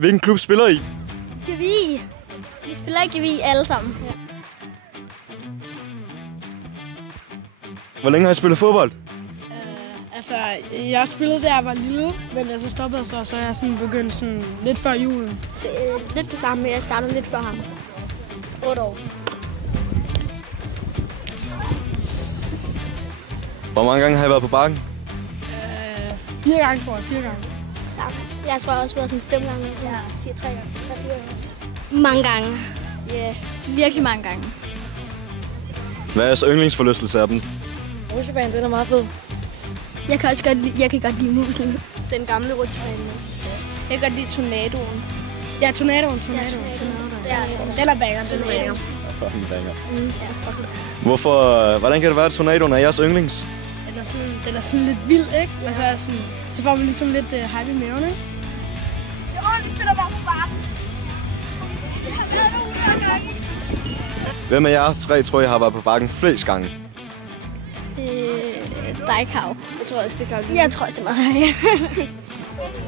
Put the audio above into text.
Hvilken klub spiller I? Gevig. Vi spiller i Gevig alle sammen. Ja. Hvor længe har I spillet fodbold? Jeg spillede, da jeg var lille, men så stoppede så er jeg sådan begyndt sådan lidt før julen. Lidt det samme, jeg startede lidt før ham. 8 år. Hvor mange gange har I været på bakken? 4 gange, tror jeg. 4 gange. Jeg tror, jeg også været sådan 5 gange. Ja, 4 gange. 4 gange. Mange gange. Ja, yeah. Virkelig mange gange. Hvad er jeres yndlingsforlystelse af dem? Rutsjebanen, den er meget fed. Jeg kan godt lide musen. Den gamle rutsjebane. Jeg kan godt lide tornadoen. Ja, tornadoen. Ja, Eller banger, den banger. Fucking banger. Ja, Hvordan kan det være, at tornadoen er jeres yndlings? Den er sådan lidt vild, ikke? Og så får man ligesom lidt hype i maven, ikke? Det er ordentligt fedt at være på bakken. Hvem af jer 3 tror jeg har været på bakken flest gange? dig, Kav. Jeg tror også, det kan. Jeg tror også, det er meget.